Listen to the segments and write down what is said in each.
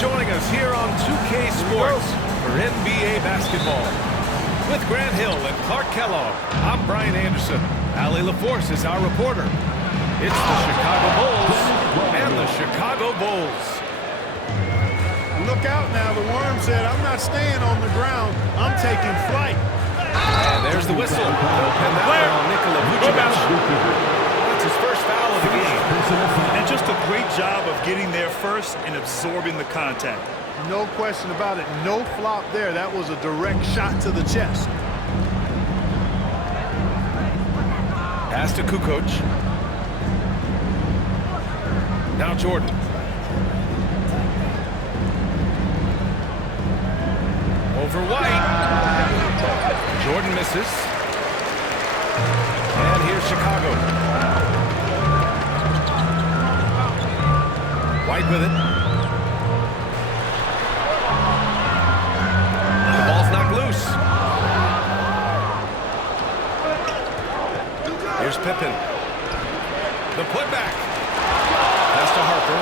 joining us here on 2K Sports for NBA basketball. With Grant Hill and Clark Kellogg, I'm Brian Anderson. Allie LaForce is our reporter. It's the Chicago Bulls and the Chicago Bulls. Look out now, the Worm said, I'm not staying on the ground, I'm taking flight. And there's the whistle. And that one on Nikola Vucevic. That's his first foul of the game. And just a great job of getting there first and absorbing the contact. No question about it, no flop there. That was a direct shot to the chest. Pass to Kukoc. Now Jordan. Over White. Jordan misses. And here's Chicago. White with it. The ball's knocked loose. Here's Pippen. The putback. Pass to Harper.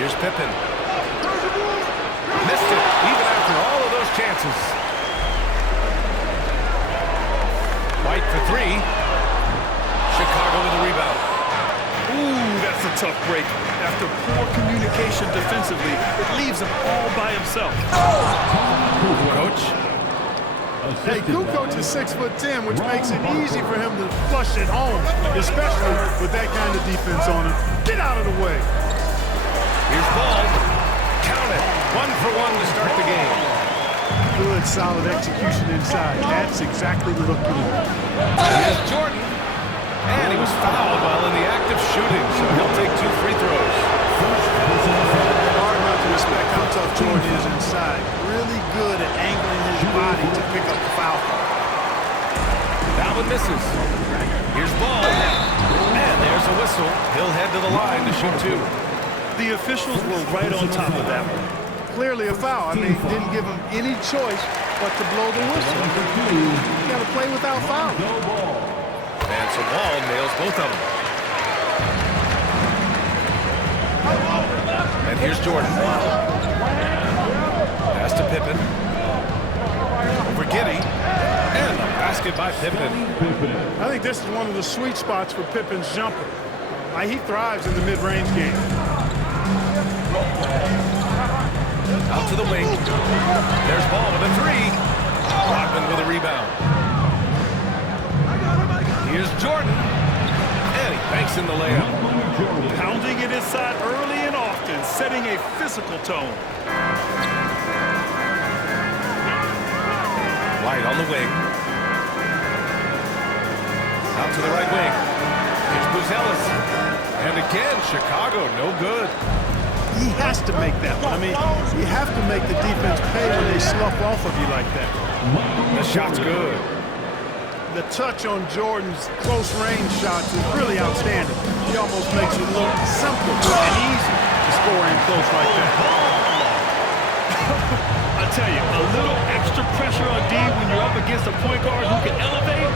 Here's Pippen. Missed it, even after all of those chances. White for three. Chicago with a rebound. Ooh, that's a tough break. After poor communication defensively, it leaves him all by himself. Coach. Hey, Kukoc is 6'10", which makes it easy for him to flush it home, especially with that kind of defense on him. Get out of the way. Here's ball. Count it. 1 for 1 to start the game. Good, solid execution inside. That's exactly the look you want. Here's Jordan. And he was fouled while in the act of shooting, so he'll take 2 free throws. Hard not to respect how tough Jordan is inside. Really good at angling his body to pick up the foul. That one misses. Here's ball. And there's a whistle. He'll head to the line to shoot 2. The officials were right on top of that one. Clearly a foul. I mean, didn't give him any choice but to blow the whistle. You got to play without foul. And so Ball nails both of them. And here's Jordan. Pass to Pippen. Over Giddey. And a basket by Pippen. I think this is one of the sweet spots for Pippen's jumper. He thrives in the mid-range game. Out to the wing. There's Ball with a 3. Rodman with a rebound. Here's Jordan. And he banks in the layup. Pounding it inside early and often, setting a physical tone. White on the wing. Out to the right wing. Here's Buzelis. And again, Chicago, no good. He has to make that one. I mean, you have to make the defense pay when they slough off of you like that. The shot's good. The touch on Jordan's close-range shots is really outstanding. He almost makes it look simple and easy to score in close like that. I tell you, a little extra pressure on D when you're up against a point guard who can elevate.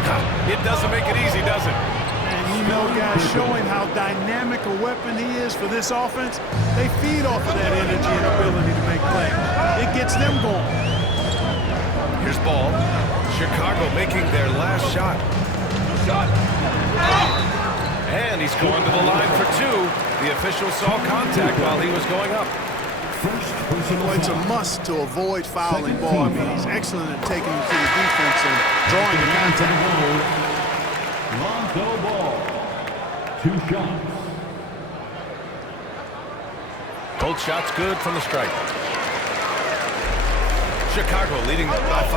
It doesn't make it easy, does it? And you know, guys, showing how dynamic a weapon he is for this offense, they feed off of that energy and ability to make plays. It gets them going. Here's Ball. Chicago making their last shot. And he's going to the line for 2. The official saw contact while he was going up. Well, it's a must to avoid fouling Ball. I mean, he's excellent at taking him to the defense and drawing the contact. Lonzo Ball, 2 shots. Both shots good from the stripe. Chicago leading by 5.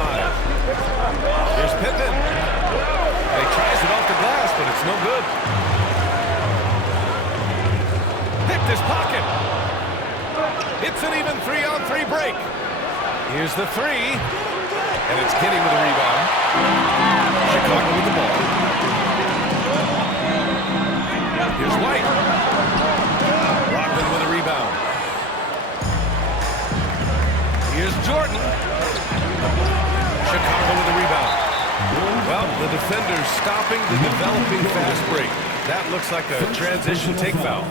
Here's Pippen. And he tries it off the glass, but it's no good. Picked his pocket. It's an even 3-on-3 break. Here's the 3. And it's Giddey with a rebound. Chicago with the ball. Here's White. Rodman with a rebound. Here's Jordan. Chicago with a rebound. Well, the defender's stopping the developing fast break. That looks like a transition take foul.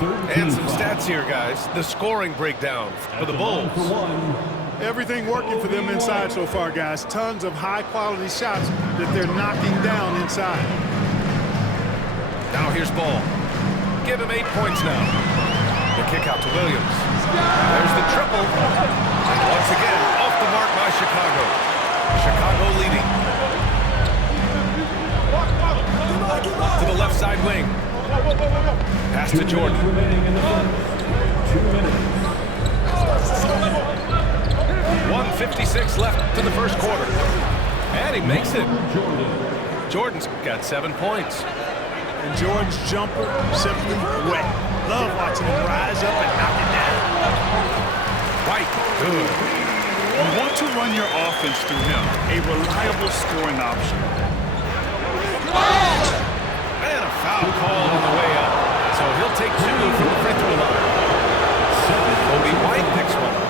And some stats here, guys. The scoring breakdown for the Bulls. Everything working for them inside so far, guys. Tons of high-quality shots that they're knocking down inside. Now here's Ball. Give him 8 points now. The kick out to Williams. There's the triple. And once again, off the mark by Chicago. Chicago leading. To the left side wing. Pass to Jordan. 1:56 left to the first quarter. And he makes it. Jordan's got 7 points. And Jordan's jumper simply wet. Love watching him rise up and knock it down. White, good. You want to run your offense through him, a reliable scoring option. And a foul call on the way up. So he'll take 2 from the free throw line. Kobe White picks one up.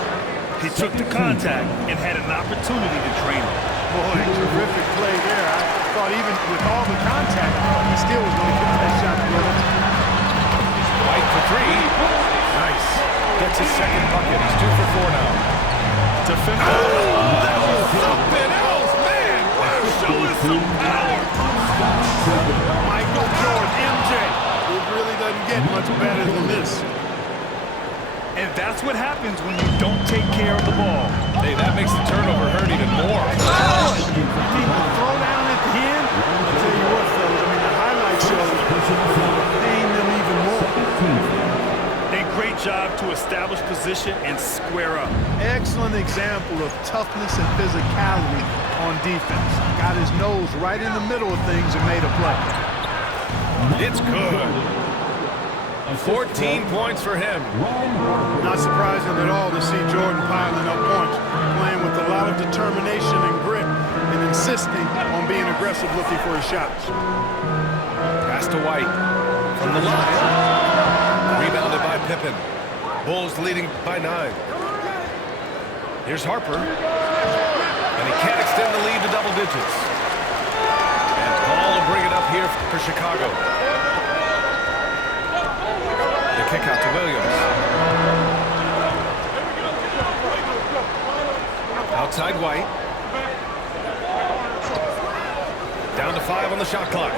He took the contact and had an opportunity to drain it. Boy, terrific play there. I thought even with all the contact, he still was going to get that shot to go. White for 3. Nice. Gets his second bucket. He's 2 for 4 now. Defender. That was something else, man. Wow, show us some power. Michael Jordan, MJ. It really doesn't get much better than this. And that's what happens when you don't take care of the ball. Hey, that makes the turnover hurt even more. Throw down at the end. I'll tell you what, fellas. I mean, the highlight shows paying them even more. A great job to establish position and square up. Excellent example of toughness and physicality on defense. Got his nose right in the middle of things and made a play. It's good. 14 points for him. Not surprising at all to see Jordan piling up points, playing with a lot of determination and grit, and insisting on being aggressive looking for his shots. Pass to White from the line. Rebounded by Pippen. Bulls leading by 9. Here's Harper. And he can't extend the lead to double digits. And Paul will bring it up here for Chicago. The kick out to Williams. Outside White. Down to 5 on the shot clock.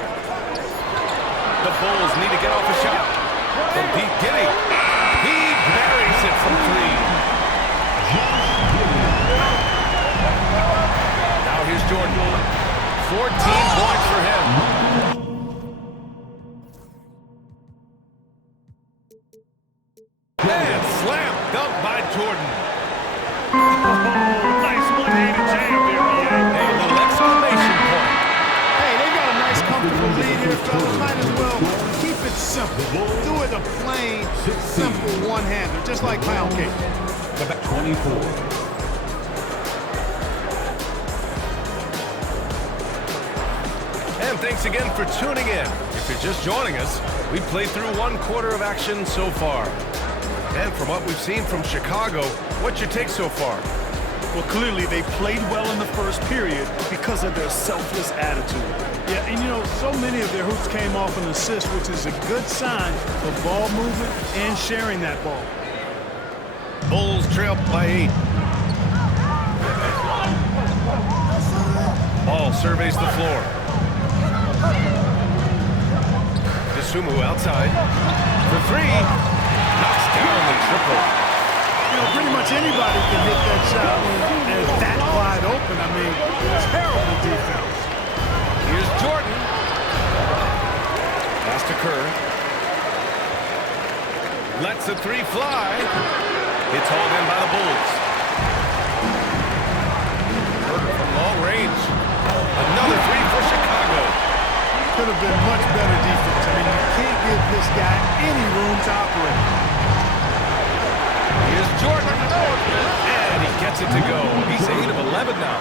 The Bulls need to get off a shot. From Pete Giddy. He buries it from 3. Now here's Jordan. 14 points for him. And slam dunk by Jordan. Nice one-handed jam there, A little exclamation point. Hey, they got a nice, comfortable lead here, fellas. Might as well keep it simple. Do it a plain, simple one-hander, just like pound cake. 24. And thanks again for tuning in. If you're just joining us, we've played through 1 quarter of action so far. And from what we've seen from Chicago, what's your take so far? Well, clearly they played well in the first period because of their selfless attitude. Yeah, and you know, so many of their hoops came off an assist, which is a good sign of ball movement and sharing that ball. Bulls trail by 8. Ball surveys the floor. Dosunmu outside. For 3. Knocks down the triple. You know, pretty much anybody can hit that shot when it's that wide open. I mean, terrible defense. Here's Jordan. Pass to Kerr. Lets the 3 fly. It's hauled in by the Bulls. Kerr from long range. Another 3 for Chicago. Could have been much better defense. I mean, you can't give this guy any room to operate. Here's Jordan. And he gets it to go. He's 8 of 11 now.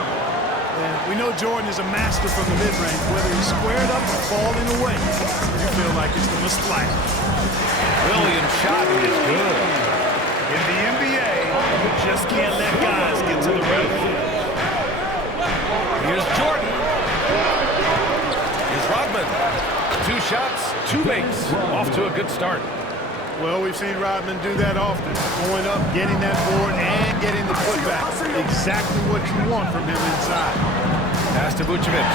And we know Jordan is a master from the mid-range, whether he's squared up or falling away. You feel like it's going to splash. Williams' shot is good. In the NBA, you just can't let guys get to the rim. Here's Jordan. Here's Rodman. 2 shots, 2 makes. Off to a good start. Well, we've seen Rodman do that often. Going up, getting that board, and getting the putback. Exactly what you want from him inside. Pass to Vucevic.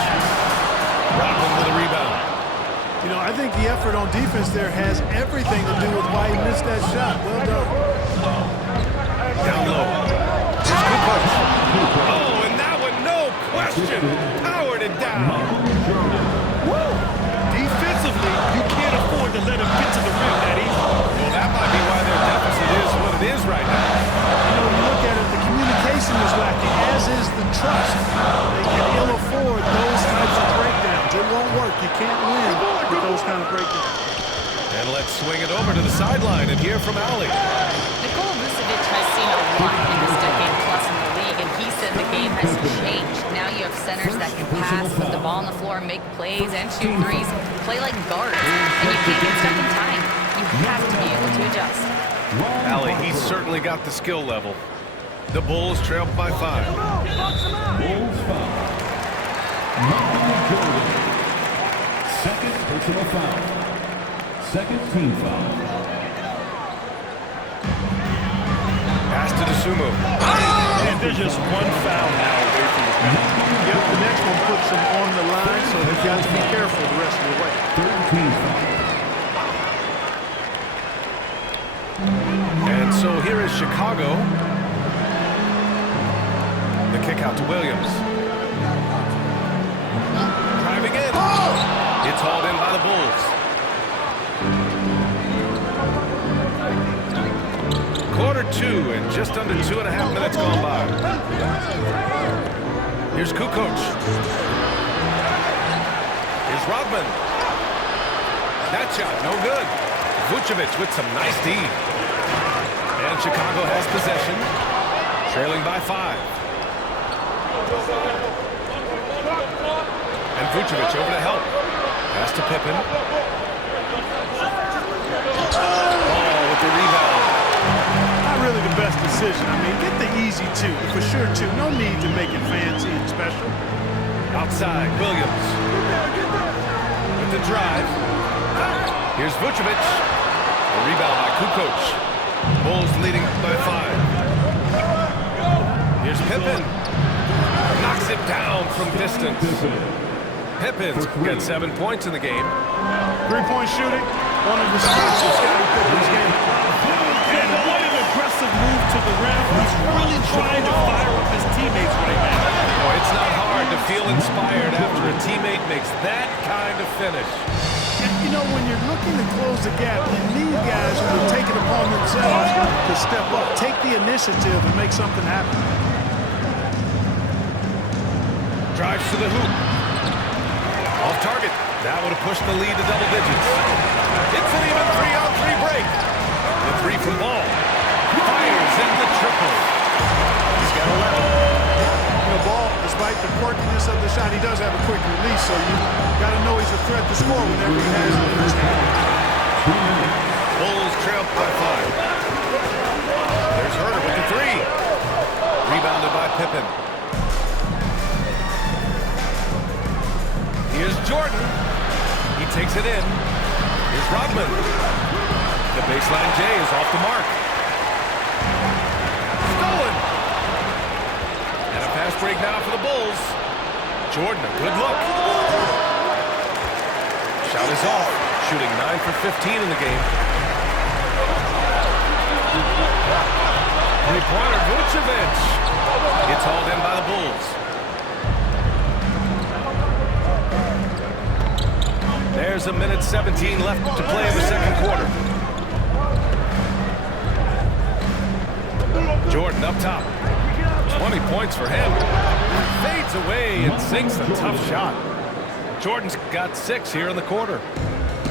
Rodman with a rebound. You know, I think the effort on defense there has everything to do with why he missed that shot. Well done. Down low. Here's Kukoc. Oh, and that one, no question. Powered it down. Defensively, you can't afford to let him get to the rim that easy. Well, that might be why their deficit is what it is right now. You know, when you look at it, the communication is lacking, as is the trust. They can ill afford those types of breakdowns. It won't work. You can't win with those kind of breakdowns. And let's swing it over to the sideline and hear from Ali. Nikola Vucevic has seen a lot in this decade plus in the league, and he said the game has changed. Now you have centers that can pass, put the ball on the floor, make plays, and shoot threes, play like guards, and you can't get stuck in time. You have to be able to adjust. Ali, he's certainly got the skill level. The Bulls trail by 5. Bulls foul. Michael Jordan. Second personal foul. Second team foul. Pass to Dosunmu. And they're just one foul now away from the penalty. Yep, the next one puts them on the line, so they've got to be careful the rest of the way. Third team foul. And so here is Chicago. The kick out to Williams. Driving in. It's hauled in by the Bulls. Quarter 2 and just under 2.5 minutes gone by. Here's Kukoc. Here's Rodman. That shot, no good. Vucevic with some nice D. And Chicago has possession, trailing by 5. And Vucevic over to help. Pass to Pippen. Oh, with the rebound. Not really the best decision. I mean, get the easy 2, for sure 2. No need to make it fancy and special. Outside, Williams. With the drive. Here's Vucevic. A rebound by Kukoc. Bulls leading by 5. Here's Pippen. Knocks it down from distance. Pippen got 7 points in the game. 3-point shooting, one of the strengths of Scottie Pippen's game. And what an aggressive move to the rim. He's really trying to fire up his teammates right now. Oh, it's not hard to feel inspired after a teammate makes that kind of finish. And, you know, when you're looking to close the gap, you need guys who will take it upon themselves to step up, take the initiative, and make something happen. Drives to the hoop. Off target. That would have pushed the lead to double digits. It's an even 3-on-3 break. The 3 from Ball. Fires in the triple. He's got 11. You know, Ball, despite the quirkiness of the shot, he does have a quick release, so you got to know he's a threat to score whenever he has it in his hand. Bulls trail by 5. There's Herter with the 3. Rebounded by Pippen. Here's Jordan. He takes it in. Here's Rodman. The baseline J is off the mark. Stolen. And a fast break now for the Bulls. Jordan, a good look. Shot is off. Shooting 9 for 15 in the game. Three-pointer, Vucevic. It's hauled in by the Bulls. There's a minute 17 left to play in the second quarter. Jordan up top. 20 points for him. Fades away and sinks a tough shot. Jordan's got 6 here in the quarter.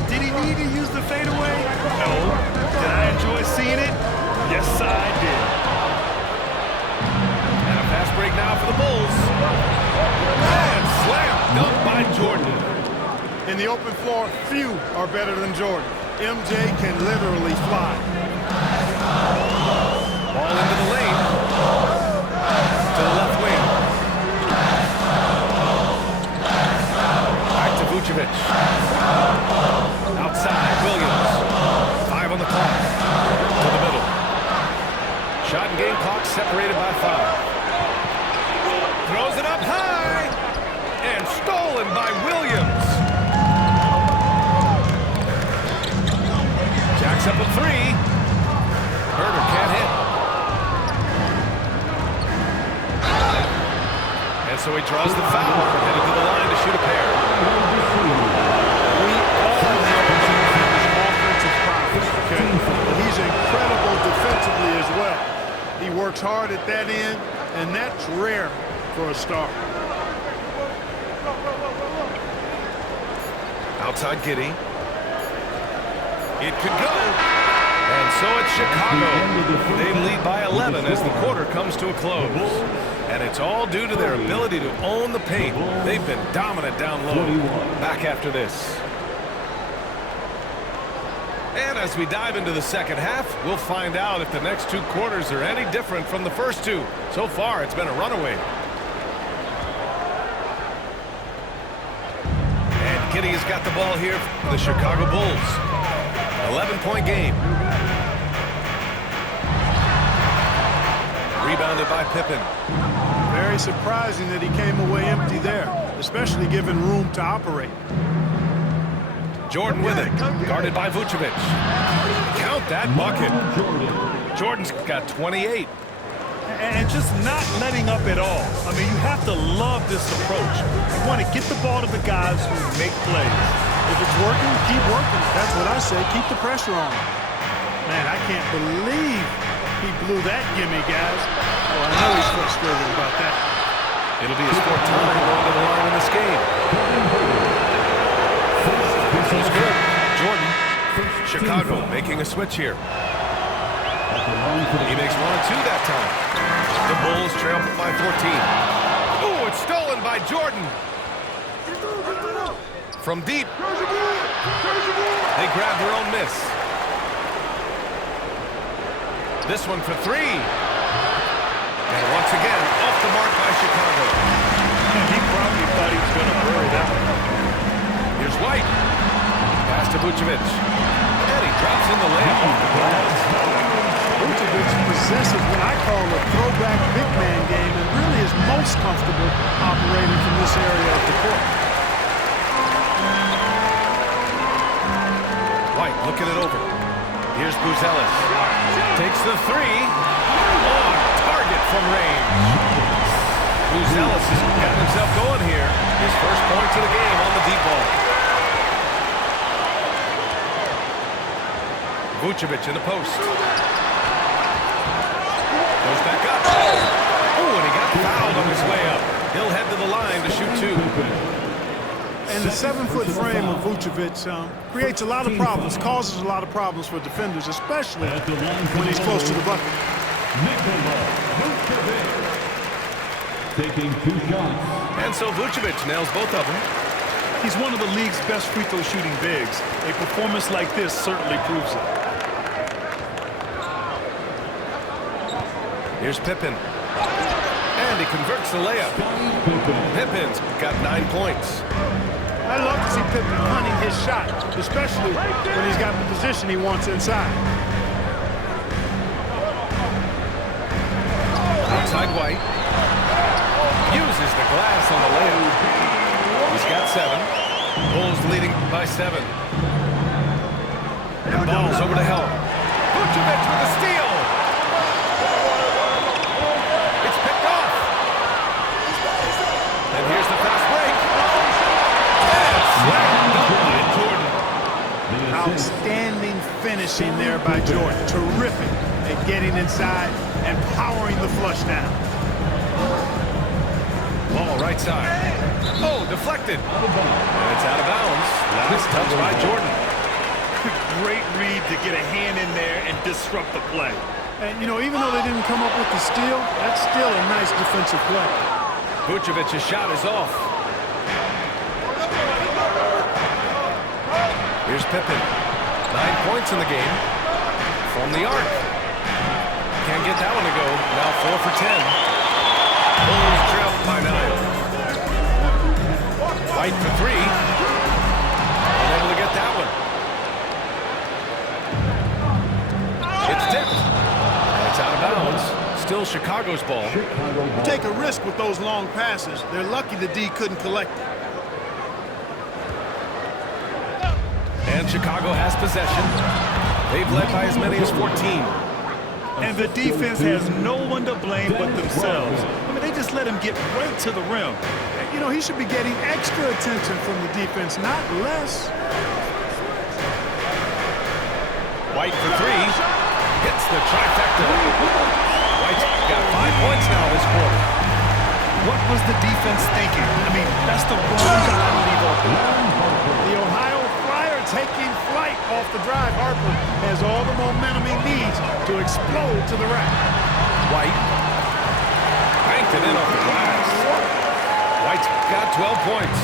Did he need to use the fadeaway? No. Did I enjoy seeing it? Yes, I did. And a fast break now for the Bulls. And slam dunk by Jordan. In the open floor, few are better than Jordan. MJ can literally fly. Ball into the lane. To the left wing. Back to Vucevic. Outside, Williams. 5 on the clock. Puts up a three. Herder can't hit. And so he draws the foul, headed to the line to shoot a pair. We all know his offensive prowess, okay? But he's incredible defensively as well. He works hard at that end, and that's rare for a star. Outside Giddey. It could go. And so it's Chicago. They lead by 11 as the quarter comes to a close. And it's all due to their ability to own the paint. They've been dominant down low. Back after this. And as we dive into the second half, we'll find out if the next two quarters are any different from the first two. So far, it's been a runaway. Giddey has got the ball here for the Chicago Bulls. 11-point game. Rebounded by Pippen. Very surprising that he came away empty there, especially given room to operate. Jordan with it, guarded by Vucevic. Count that bucket. Jordan's got 28. And just not letting up at all. I mean, you have to love this approach. You want to get the ball to the guys who make plays. If it's working, keep working. That's what I say. Keep the pressure on. Man, I can't believe he blew that gimme, guys. Oh, I know he's frustrated about that. It'll be his fourth time going to the line in this game. Feels good. Jordan. Chicago making a switch here. He makes 1 and 2 that time. The Bulls trail by 14. Oh, it's stolen by Jordan. From deep. They grab their own miss. This one for three. And once again, off the mark by Chicago. He probably thought he was going to bury that one. Here's White. Pass to Vucevic. And he drops in the layup off the glass. Vucevic possesses what I call a throwback big man game and really is most comfortable operating from this area of the court. White looking it over. Here's Buzelis. Takes the three. On target from range. Buzelis has got himself going here. His first points of the game on the deep ball. Vucevic in the post. Goes back up. Oh, and he got fouled on his way up. He'll head to the line to shoot two. And the 7-foot frame of Vucevic creates a lot of problems, causes a lot of problems for defenders, especially when he's close to the bucket. Nikola Vucevic taking 2 shots. And so Vucevic nails both of them. He's one of the league's best free throw shooting bigs. A performance like this certainly proves it. Here's Pippen. And he converts the layup. Pippen's got 9 points. I love to see Pippen hunting his shot, especially when he's got the position he wants inside. Outside White. Uses the glass on the layup. He's got 7. Bulls leading by 7. And ball's over to Helm. Vucevic with a steal. It's picked off. And here's the fast break. And slammed dunk by Jordan. Outstanding finishing there by Jordan. Terrific at getting inside and powering the flush down. Ball right side. Oh, deflected. And it's out of bounds. Last touch by Jordan. Great read to get a hand in there and disrupt the play. And, you know, even though they didn't come up with the steal, that's still a nice defensive play. Vucevic's shot is off. Here's Pippen. 9 points in the game. From the arc. Can't get that one to go. Now 4 for 10. Bulls trail by 9. White for 3. Unable to get that one. It's tipped. And it's out of bounds. Still Chicago's ball. You take a risk with those long passes. They're lucky the D couldn't collect it. And Chicago has possession. They've led by as many as 14. And the defense has no one to blame but themselves. I mean, they just let him get right to the rim. You know, he should be getting extra attention from the defense, not less. White for three. Hits the trifecta. White's got 5 points now this quarter. What was the defense thinking? I mean, that's the wrong guy to leave open. The Ohio Flyer taking flight off the drive. Harper has all the momentum he needs to explode to the rack. White banked it in off the glass. White's got 12 points.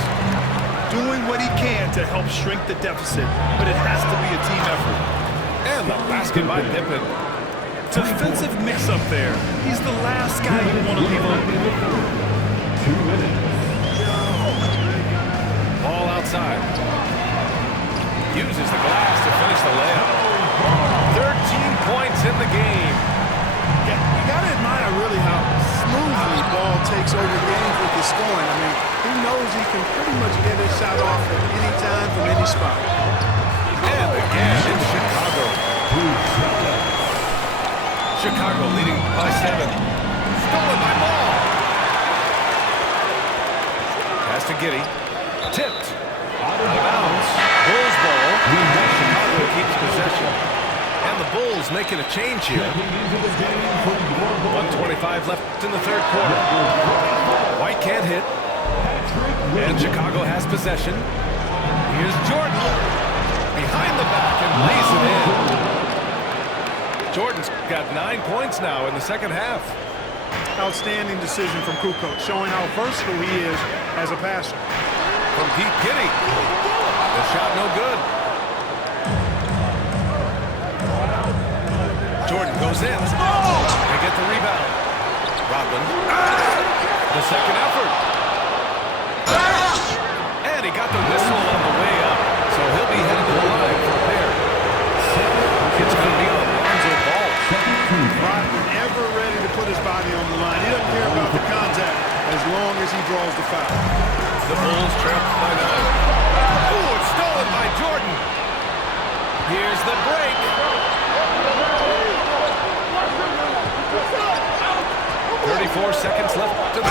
Doing what he can to help shrink the deficit, but it has to be a team effort. And the basket by Pippen. Defensive mix-up there. He's the last guy you want to leave open. 2 minutes. Ball outside. Uses the glass to finish the layup. 13 points in the game. Yeah, you got to admire really how smoothly Ball takes over games with his scoring. I mean, he knows he can pretty much get his shot off at any time from any spot. And again in Chicago. Chicago leading by 7. Stolen by Ball. Pass to Giddey. Tipped. Out of bounds. Bulls ball. Chicago keeps possession. And the Bulls making a change here. 1:25 left in the third quarter. White can't hit. And Chicago has possession. Here's Jordan. Behind the back and lays it in. Jordan's got 9 points now in the second half. Outstanding decision from Kukoc, showing how versatile he is as a passer. From Pete Giddey. The shot no good. Jordan goes in. They get the rebound. Rodman. The second effort. And he got the whistle on the way up. So he'll be headed to the line for a pair. It's going to be on Lonzo Ball. Rodman ever ready to put his body on the line. He doesn't care about the contact as long as he draws the foul. The Bulls trail by 9. Ooh, it's stolen by Jordan. Here's the break. 34 seconds left to the...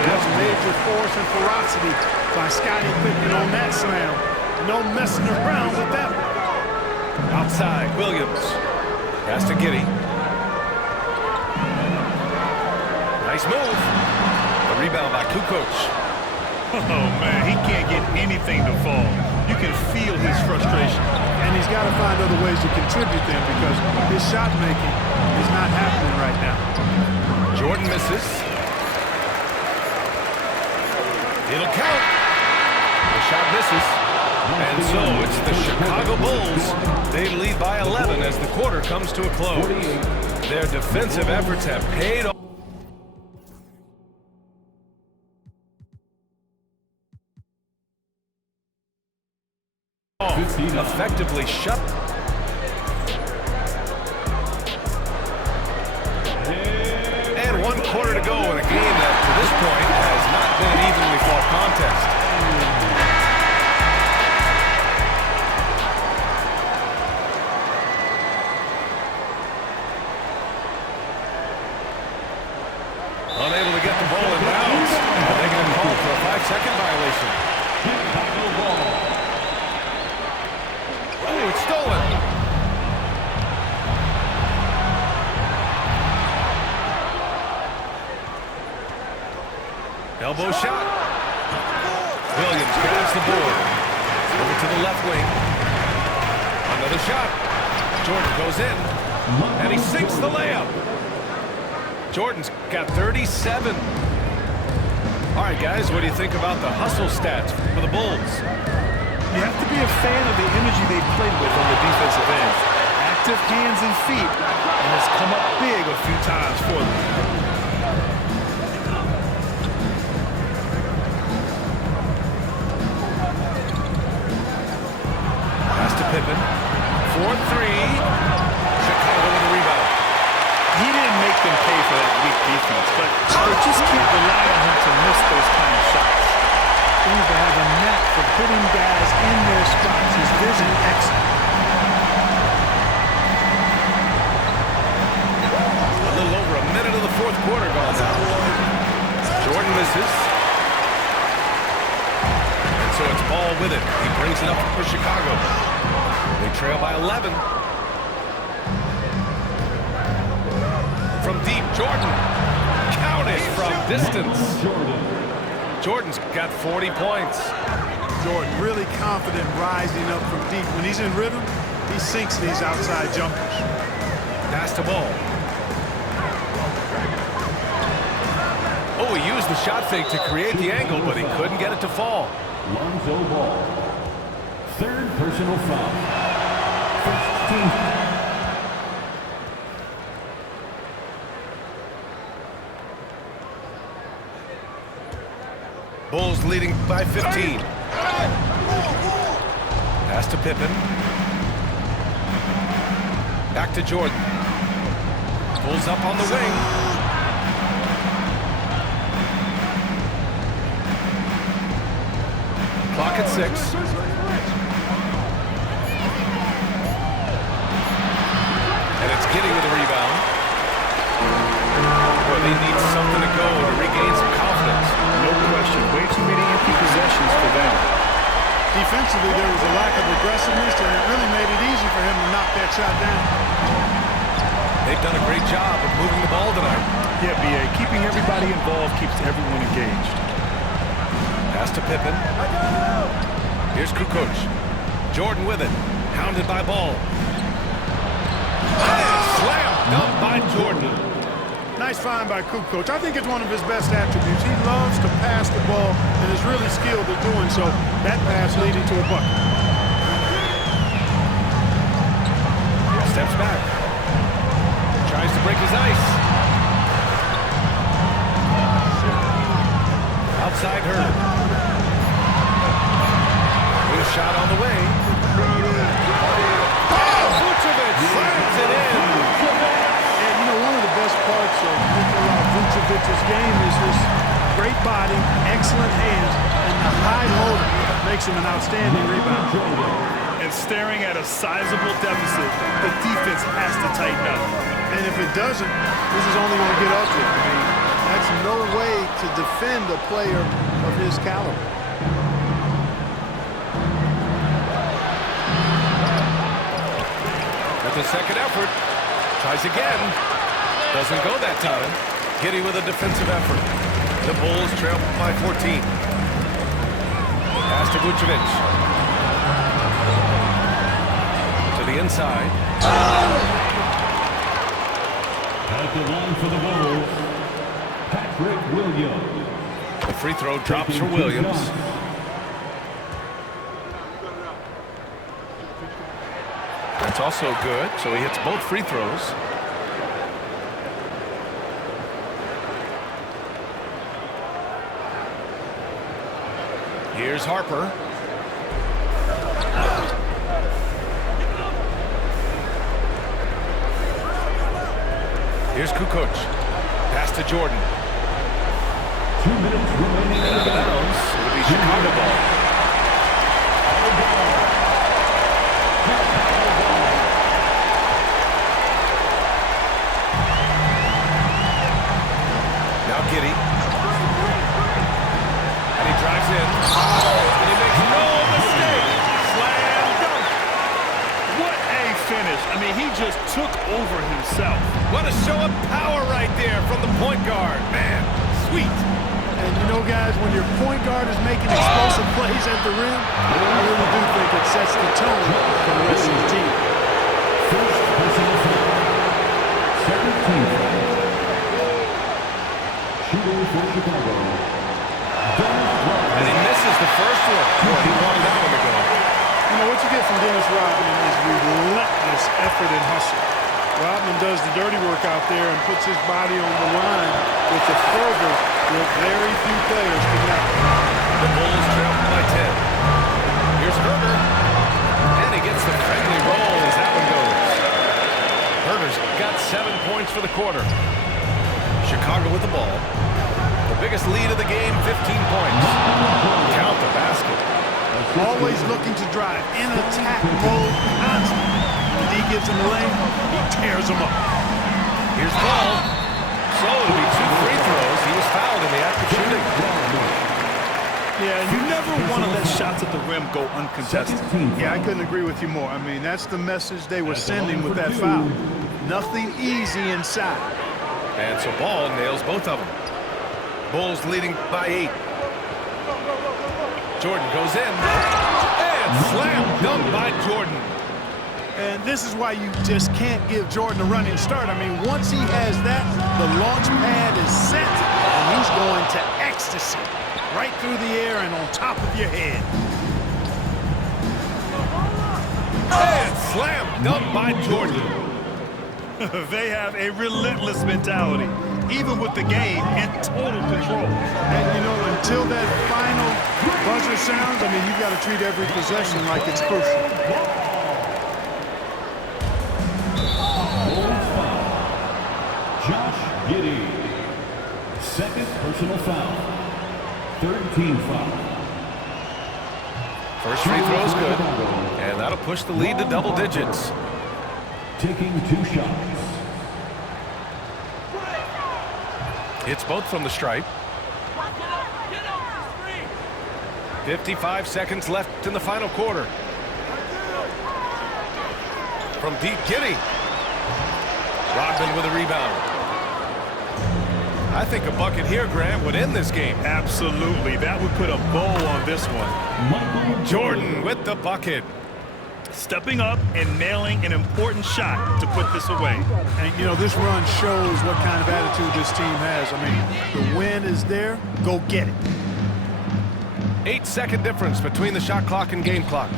That's major force and ferocity by Scottie Pippen on that slam. No messing around with that one. Outside, Williams. Pass to Giddey. Nice move. The rebound by Kukoc. Oh, man, he can't get anything to fall. You can feel his frustration. And he's got to find other ways to contribute them because his shot making is not happening right now. Jordan misses. It'll count. The shot misses. And so it's the Chicago Bulls. They lead by 11 as the quarter comes to a close. Their defensive efforts have paid off. Effectively shut. And 1 quarter to go in a game that to this point has not been an evenly fought contest. Unable to get the ball in bounds. They're going to call for a 5-second violation. Oh, it's stolen. Elbow shot. Williams grabs the board. Over to the left wing. Another shot. Jordan goes in. And he sinks the layup. Jordan's got 37. All right, guys, what do you think about the hustle stats for the Bulls? You have to be a fan of the energy they played with on the defensive end. Active hands and feet, and it's come up big a few times for them. Pass to Pippen. 4-3. Chicago with the rebound. He didn't make them pay for that weak defense, but they just can't rely on him to miss those kind of shots. Seems to have a knack for putting guys in their spots. His vision excellent. A little over a minute of the fourth quarter gone now. Jordan misses. And so it's Ball with it. He brings it up for Chicago. They trail by 11. From deep, Jordan. Count it from distance. Jordan's got 40 points. Jordan really confident rising up from deep. When he's in rhythm, he sinks these outside jumpers. Pass to Ball. Oh, he used the shot fake to create the angle, but he couldn't get it to fall. Lonzo Ball. Third personal foul. First team. Bulls leading by 15. Pass to Pippen. Back to Jordan. Pulls up on the wing. Clock at 6. And it's Giddey with a rebound. Boy, they need something to go to regain some confidence. No question. Way too many empty possessions for them. Defensively, there was a lack of aggressiveness, and it really made it easy for him to knock that shot down. They've done a great job of moving the ball tonight. Yeah, B.A. Keeping everybody involved keeps everyone engaged. Pass to Pippen. Here's Kukoc. Jordan with it. Hounded by Ball. And slam dunk by Jordan. Nice find by Kukoc. I think it's one of his best attributes. He loves to pass the ball and is really skilled at doing so. That pass leading to a bucket. Steps back. Tries to break his ice. Outside Hurd. Wing shot on the way. Oh, Vucevic slams it in. And you know, one of the best parts of Nikola Vucevic's game is his great body, excellent hands, and the high motor makes him an outstanding rebounder. And staring at a sizable deficit, the defense has to tighten up. And if it doesn't, this is only going to get ugly. I mean, that's no way to defend a player of his caliber. With the second effort. Tries again. Doesn't go that time. Giddey with a defensive effort. The Bulls trail by 14. Pass to Vucevic. To the inside. At the line for the Bulls, Patrick Williams. The free throw drops for Williams. That's also good, so he hits both free throws. Here's Harper. Here's Kukoc. Pass to Jordan. 2 minutes remaining. Out of bounds. It'll be Chicago ball. Now Giddey. And he drives in. And he makes no mistake. Slam dunk. What a finish. I mean, he just took over himself. What a show of power right there from the point guard. Man, sweet. And you know, guys, when your point guard is making explosive plays at the rim, I really do think it sets the tone for the rest of the team. First personal foul. Second team foul. Shooting for Chicago. And he misses the first one. Boy, he wanted that one to go. You know, what you get from Dennis Rodman is relentless effort and hustle. Rodman does the dirty work out there and puts his body on the line with the fervor that very few players can match. The Bulls trail by 10. Here's Herder. And he gets the friendly roll as that one goes. Herder's got 7 points for the quarter. Chicago with the ball. The biggest lead of the game, 15 points. Count the basket. looking to drive in attack mode constantly. When D gives him the lane, he tears him up. Here's the ball. So it'll be 2 free throws. He was fouled in the act of shooting. Yeah, you never want to let shots at the rim go uncontested. Yeah, I couldn't agree with you more. I mean, that's the message they were sending with that foul. Nothing easy inside. And so Ball nails both of them. Bulls leading by 8. Jordan goes in. And slam dunk by Jordan. And this is why you just can't give Jordan a running start. I mean, once he has that, the launch pad is set, and he's going to ecstasy. Right through the air and on top of your head. And slam dunk by Jordan. They have a relentless mentality, even with the game in total control. And, you know, until that final buzzer sounds, I mean, you've got to treat every possession like it's crucial. Josh Giddey. Second personal foul. Third team foul. First free throw is good. And that'll push the lead to double digits. Taking 2 shots. Hits both from the stripe. 55 seconds left in the final quarter. From deep, Giddey. Rodman with a rebound. I think a bucket here, Grant, would end this game. Absolutely. That would put a bow on this one. Jordan with the bucket. Stepping up and nailing an important shot to put this away. And, you know, this run shows what kind of attitude this team has. I mean, the win is there. Go get it. 8-second difference between the shot clock and game clock.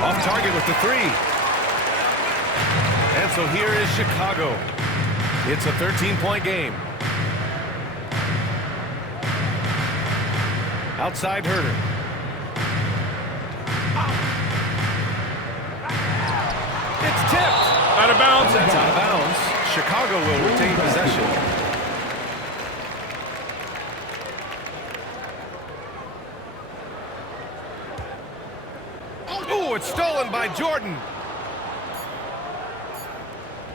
Off target with the 3. And so here is Chicago. It's a 13-point game. Outside Herter. It's tipped. Out of bounds. That's out of bounds. Chicago will retain possession. Oh, it's stolen by Jordan.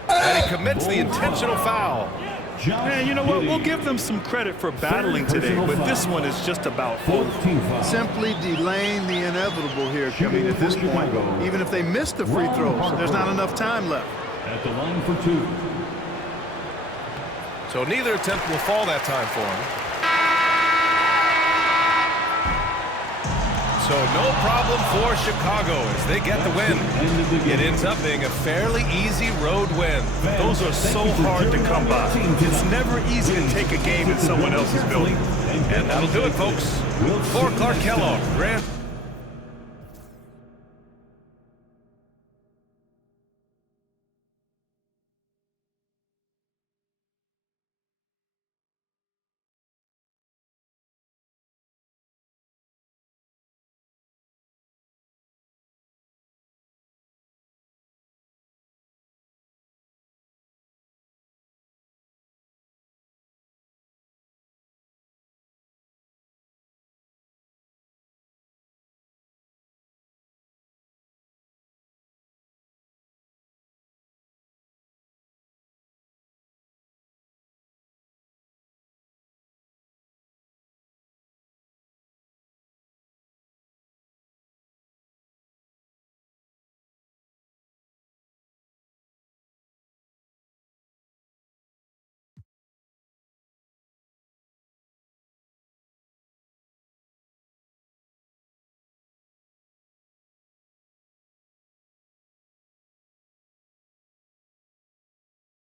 And he commits the intentional foul. Man, you know what? We'll give them some credit for battling today, but this one is just about over. Simply delaying the inevitable here. I mean, at this point, even if they miss the free throws, there's not enough time left. At the line for 2. So neither attempt will fall that time for him. So no problem for Chicago as they get the win. It ends up being a fairly easy road win. Those are so hard to come by. It's never easy to take a game in someone else's building. And that'll do it, folks. For Clark Kellogg, Grant